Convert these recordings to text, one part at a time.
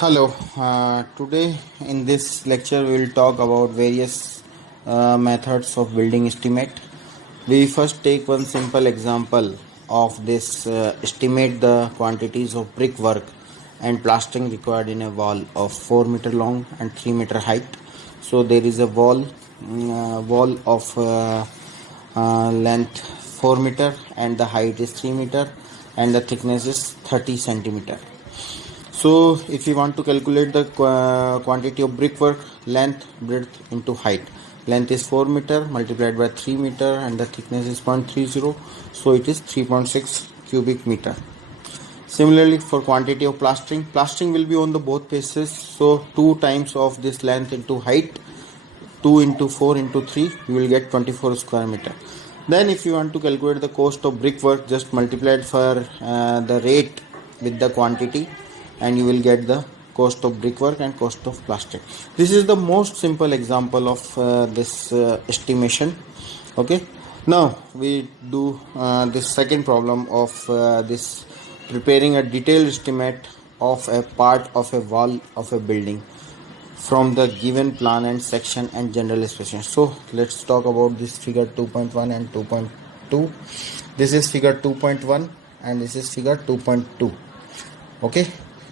Hello, today in this lecture we will talk about various methods of building estimate. We first take one simple example of this estimate the quantities of brickwork and plastering required in a wall of 4 meter long and 3 meter height. So there is a wall of length 4 meter and the height is 3 meter and the thickness is 30 centimeter. So if you want to calculate the quantity of brickwork, length, breadth into height. Length is 4 meter multiplied by 3 meter and the thickness is 0.30, so it is 3.6 cubic meter. Similarly for quantity of plastering will be on the both faces, so 2 times of this length into height, 2 into 4 into 3, you will get 24 square meter. Then if you want to calculate the cost of brickwork, just multiply it for the rate with the quantity and you will get the cost of brickwork and cost of plastering. This is the most simple example of this estimation. Okay, now we do this second problem of this preparing a detailed estimate of a part of a wall of a building from the given plan and section and general specifications. So let's talk about this figure 2.1 and 2.2. This is figure 2.1 and this is figure 2.2. okay,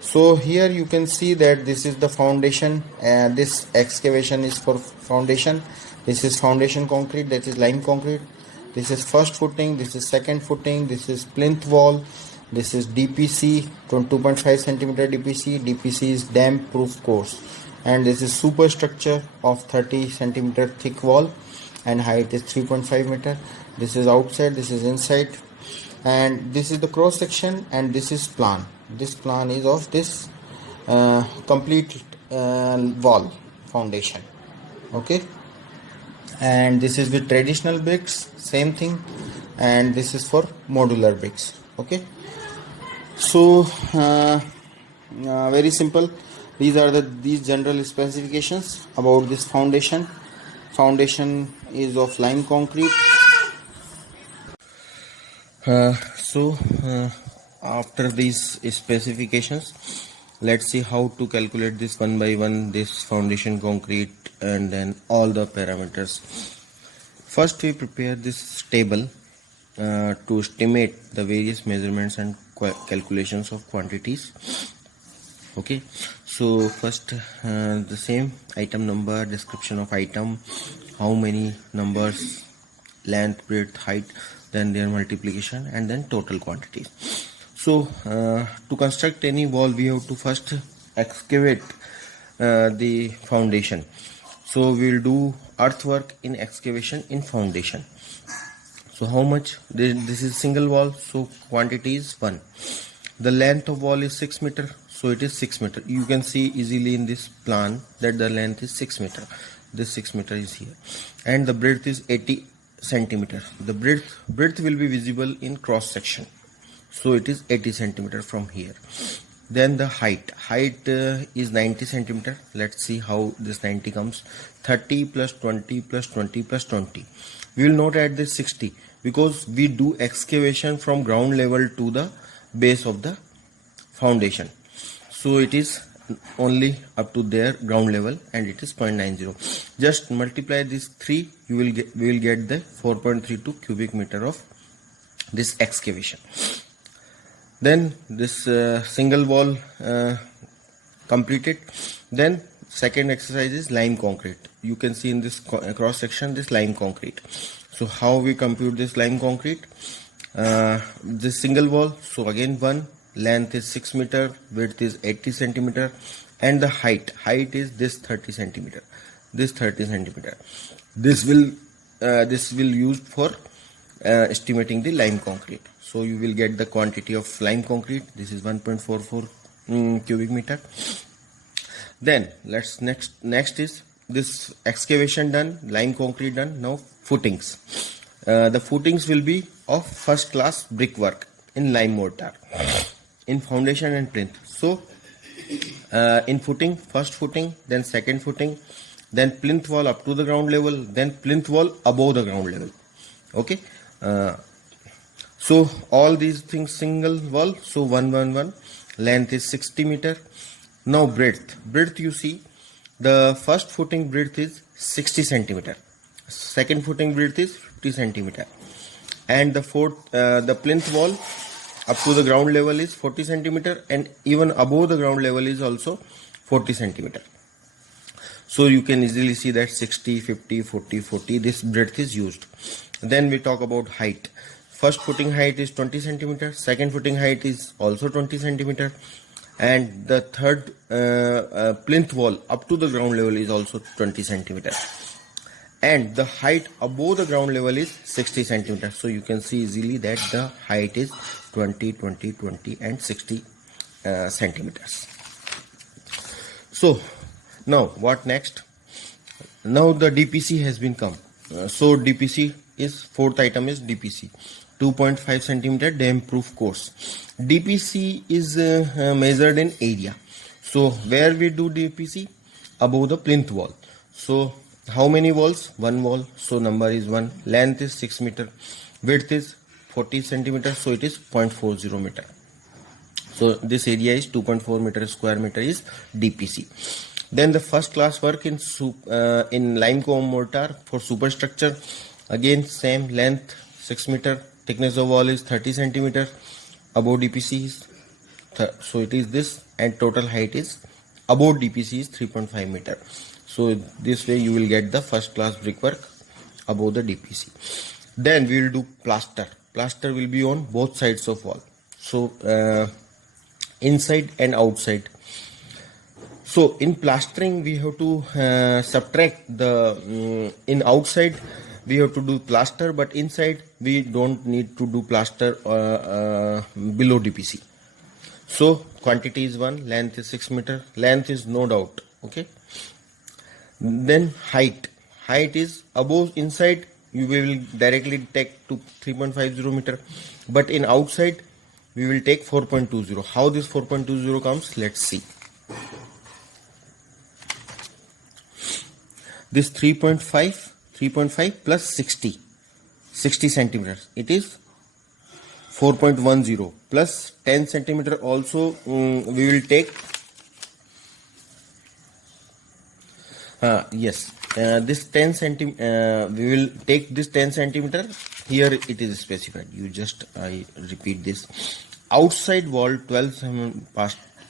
so here you can see that this is the foundation, and this excavation is for foundation. This is foundation concrete, that is lime concrete. This is first footing, this is second footing, this is plinth wall, this is DPC, 2.5 centimeter DPC is damp proof course, and this is superstructure of 30 centimeter thick wall and height is 3.5 meter. This is outside, this is inside, and this is the cross section, and this is plan. This plan is of this complete wall foundation. Okay, and this is with traditional bricks, same thing, and this is for modular bricks. Okay, so very simple. These are these general specifications about this foundation. Foundation is of lime concrete. After these specifications, let's see how to calculate this one by one, this foundation concrete and then all the parameters. First we prepare this table to estimate the various measurements and calculations of quantities. Okay, so first the same item number, description of item, how many numbers, length, breadth, height, then their multiplication, and then total quantities. So to construct any wall we have to first excavate the foundation. So we will do earthwork in excavation in foundation. So how much? This is single wall, so quantity is 1. The length of wall is 6 meter, so it is 6 meter. You can see easily in this plan that the length is 6 meter. This 6 meter is here, and the breadth is 80 centimeter. The breadth will be visible in cross section, so it is 80 centimeter from here. Then the height is 90 centimeter. Let's see how this 90 comes. 30 plus 20 plus 20 plus 20. We will not add this 60 because we do excavation from ground level to the base of the foundation, so it is only up to their ground level and it is 0.90. Just multiply these 3, we will get the 4.32 cubic meter of this excavation. Then this single wall completed. Then second exercise is lime concrete. You can see in this cross section this lime concrete. So how we compute this lime concrete? This single wall, so again 1, length is 6 meter, width is 80 centimeter, and the height is this 30 centimeter. This 30 centimeter. This will used for estimating the lime concrete. So you will get the quantity of lime concrete. This is 1.44 cubic meter. Then let's next is this excavation done, lime concrete done. Now footings. The footings will be of first class brickwork in lime mortar, in foundation and plinth. So in footing, first footing, then second footing, then plinth wall up to the ground level, then plinth wall above the ground level. Okay, so all these things single wall, so 111, length is 60 meter, Now breadth you see, the first footing breadth is 60 centimeter, second footing breadth is 50 centimeter, and the plinth wall up to the ground level is 40 centimeter, and even above the ground level is also 40 centimeter. So you can easily see that 60, 50, 40, 40, this breadth is used. Then we talk about height. First footing height is 20 centimeter, second footing height is also 20 centimeter, and the third plinth wall up to the ground level is also 20 centimeter, and the height above the ground level is 60 centimeter. So you can see easily that the height is 20, 20, 20 and 60 centimeters. So now what next? Now the DPC has been come. So DPC is fourth item is DPC, 2.5 centimeter dam proof course. DPC is measured in area. So where we do DPC? Above the plinth wall. So how many walls? One wall. So number is 1. Length is 6 meter. Width is 40 centimeter. So it is 0.40 meter. So this area is 2.4 meter square meter is DPC. Then the first class work in limestone mortar for superstructure. Again same length 6 meter. Thickness of wall is 30 centimeter. Above DPC is so it is this, and total height is above DPC is 3.5 meter. So this way you will get the first class brickwork above the DPC. Then we will do plaster. Plaster will be on both sides of wall. So inside and outside. So in plastering we have to subtract the in outside we have to do plaster, but inside we don't need to do plaster below DPC. So quantity is 1, length is 6 meter, length is no doubt, okay. Then height is above, inside you will directly take to 3.50 meter, but in outside we will take 4.20. How this 4.20 comes, let's see. This 3.5 plus 60 centimeters, it is 4.10 plus 10 centimeter also we will take this 10 centimeter we will take this 10 centimeter. Here it is specified, I repeat this. Outside wall 12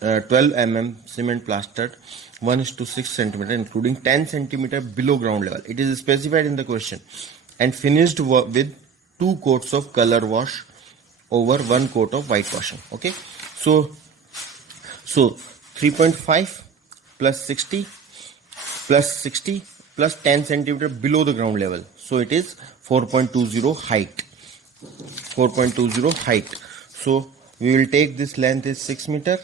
mm cement plastered 1:6 centimeter, including 10 centimeter below ground level. It is specified in the question, and finished with 2 coats of color wash over 1 coat of whitewashing. Okay, so 3.5 plus 60 plus 10 centimeter below the ground level. So it is 4.20 height. 4.20 height. So we will take this length is 6 meter.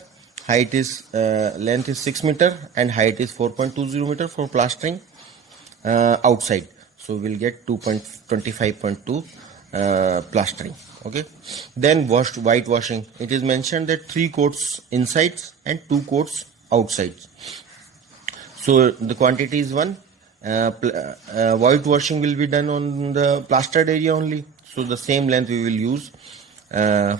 Height is length is 6 meter and height is 4.20 meter for plastering outside. So we'll get 25.2 plastering. Okay. Then whitewashing. It is mentioned that 3 coats inside and 2 coats outside. So the quantity is 1. Whitewashing will be done on the plastered area only. So the same length we will use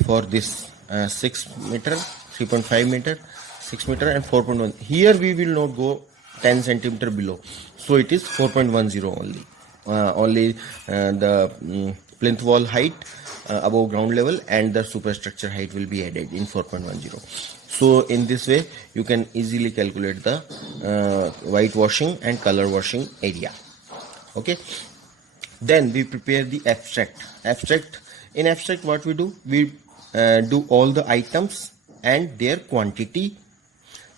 for this 6 meter. 3.5 meter, 6 meter and 4.1. Here we will not go 10 centimeter below. So it is 4.10 only. Only the plinth wall height above ground level and the superstructure height will be added in 4.10. So in this way you can easily calculate the whitewashing and color washing area. Okay. Then we prepare the abstract. In abstract what we do? We do all the items and their quantity,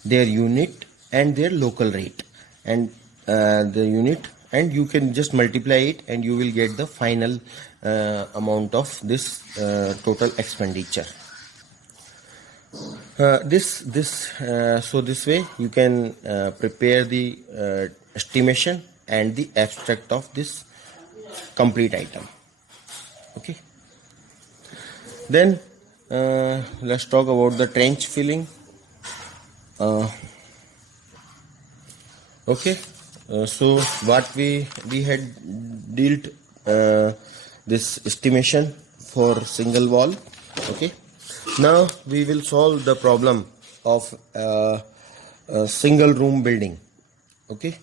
their unit and their local rate, and the unit, and you can just multiply it and you will get the final amount of this total expenditure. So this way you can prepare the estimation and the abstract of this complete item. Okay. Then let's talk about the trench filling. Okay, so what we had dealt this estimation for single wall. Okay, now we will solve the problem of single room building. Okay,